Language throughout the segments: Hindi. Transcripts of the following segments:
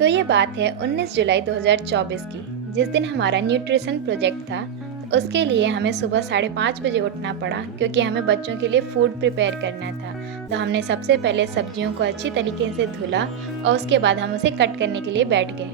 तो ये बात है 19 जुलाई 2024 की, जिस दिन हमारा न्यूट्रिशन प्रोजेक्ट था। तो उसके लिए हमें सुबह 5:30 बजे उठना पड़ा क्योंकि हमें बच्चों के लिए फूड प्रिपेयर करना था। तो हमने सबसे पहले सब्जियों को अच्छी तरीके से धुला और उसके बाद हम उसे कट करने के लिए बैठ गए।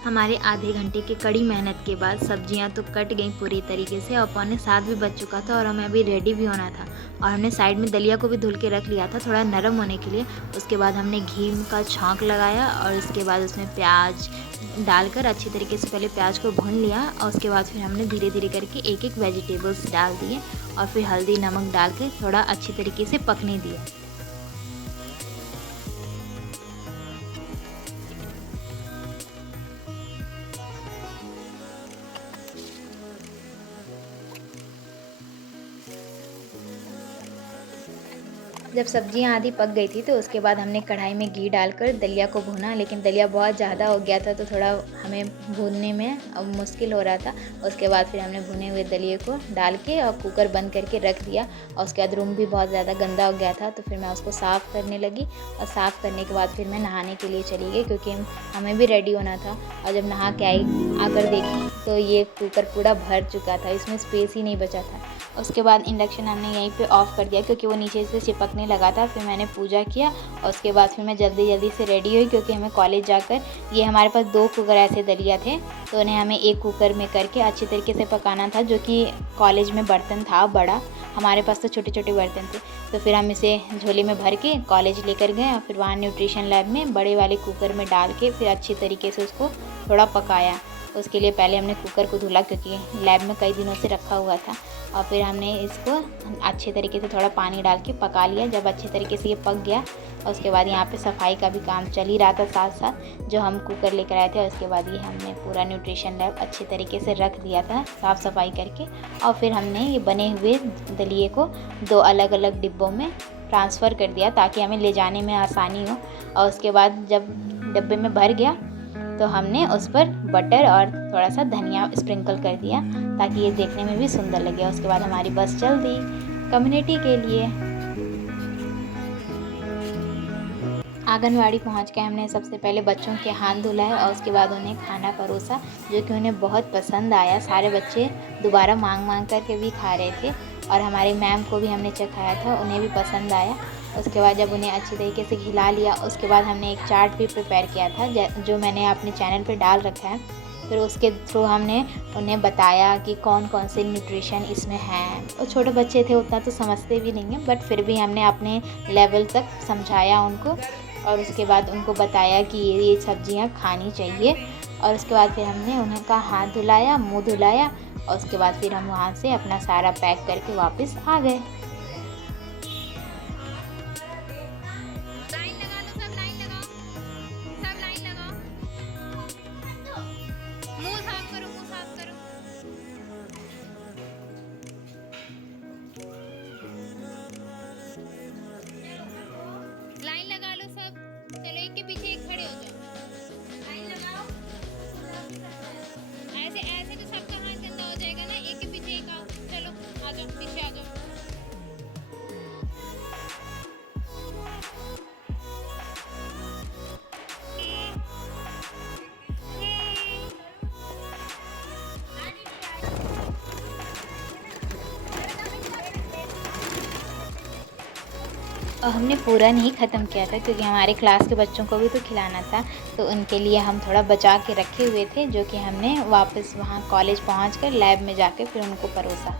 हमारे आधे घंटे की कड़ी मेहनत के बाद सब्जियां तो कट गईं पूरी तरीके से और 6:45 भी बज चुका था और हमें अभी रेडी भी होना था। और हमने साइड में दलिया को भी धुल के रख लिया था थोड़ा नरम होने के लिए। उसके बाद हमने घी का छौंक लगाया और उसके बाद उसमें प्याज डालकर अच्छी तरीके से पहले प्याज को भून लिया और उसके बाद फिर हमने धीरे धीरे करके एक एक वेजिटेबल्स डाल दिए और फिर हल्दी नमक डाल के थोड़ा अच्छी तरीके से पकने दिया। जब सब्जियां आधी पक गई थी तो उसके बाद हमने कढ़ाई में घी डालकर दलिया को भूना, लेकिन दलिया बहुत ज़्यादा हो गया था तो थोड़ा हमें भूनने में मुश्किल हो रहा था। उसके बाद फिर हमने भुने हुए दलिए को डाल के और कुकर बंद करके रख दिया। और उसके बाद रूम भी बहुत ज़्यादा गंदा हो गया था तो फिर मैं उसको साफ़ करने लगी और साफ़ करने के बाद फिर मैं नहाने के लिए चली गई क्योंकि हमें भी रेडी होना था। और जब नहा के आई आकर देखी तो ये कुकर पूरा भर चुका था, इसमें स्पेस ही नहीं बचा था। उसके बाद इंडक्शन हमने यहीं पे ऑफ़ कर दिया क्योंकि वो नीचे से चिपकने लगा था। फिर मैंने पूजा किया और उसके बाद फिर मैं जल्दी से रेडी हुई क्योंकि हमें कॉलेज जाकर ये हमारे पास 2 कुकर ऐसे दलिया थे तो उन्हें हमें एक कुकर में करके अच्छी तरीके से पकाना था, जो कि कॉलेज में बर्तन था बड़ा, हमारे पास तो छोटे छोटे बर्तन थे। तो फिर हम इसे झोले में भर के कॉलेज लेकर गए और फिर वहाँ न्यूट्रिशन लैब में बड़े वाले कुकर में डाल के फिर अच्छी तरीके से उसको थोड़ा पकाया। उसके लिए पहले हमने कुकर को धुला क्योंकि लैब में कई दिनों से रखा हुआ था और फिर हमने इसको अच्छे तरीके से थोड़ा पानी डाल के पका लिया। जब अच्छे तरीके से ये पक गया और उसके बाद यहाँ पे सफाई का भी काम चल ही रहा था साथ साथ, जो हम कुकर लेकर आए थे। और उसके बाद ये हमने पूरा न्यूट्रिशन लैब अच्छे तरीके से रख दिया था साफ़ सफाई करके। और फिर हमने ये बने हुए दलिए को 2 अलग अलग डिब्बों में ट्रांसफ़र कर दिया ताकि हमें ले जाने में आसानी हो। और उसके बाद जब डब्बे में भर गया तो हमने उस पर बटर और थोड़ा सा धनिया स्प्रिंकल कर दिया ताकि ये देखने में भी सुंदर लगे। उसके बाद हमारी बस चल दी कम्युनिटी के लिए। आंगनवाड़ी पहुंच के हमने सबसे पहले बच्चों के हाथ धुलाए और उसके बाद उन्हें खाना परोसा, जो कि उन्हें बहुत पसंद आया। सारे बच्चे दोबारा मांग करके भी खा रहे थे और हमारी मैम को भी हमने चखाया था, उन्हें भी पसंद आया। उसके बाद जब उन्हें अच्छी तरीके से खिला लिया उसके बाद हमने एक चार्ट भी प्रिपेयर किया था जो मैंने अपने चैनल पे डाल रखा है। फिर उसके थ्रू हमने उन्हें बताया कि कौन कौन से न्यूट्रिशन इसमें हैं। और छोटे बच्चे थे उतना तो समझते भी नहीं हैं, बट फिर भी हमने अपने लेवल तक समझाया उनको और उसके बाद उनको बताया कि ये सब्जियां खानी चाहिए। और उसके बाद फिर हमने उनका हाथ धुलाया, मुँह धुलाया और उसके बाद फिर हम वहाँ से अपना सारा पैक करके वापस आ गए। मुंह साफ करो, मुंह साफ करो। लाइन लगा लो सब, चलो एक के पीछे एक खड़े हो जाओ। लाइन लगाओ। ऐसे ऐसे तो सबका हाथ गंदा हो जाएगा ना, एक के पीछे एक आओ। चलो आ जाओ, पीछे आ जाओ। और हमने पूरा नहीं ख़त्म किया था क्योंकि हमारे क्लास के बच्चों को भी तो खिलाना था, तो उनके लिए हम थोड़ा बचा के रखे हुए थे जो कि हमने वापस वहाँ कॉलेज पहुँचकर लैब में जाके फिर उनको परोसा।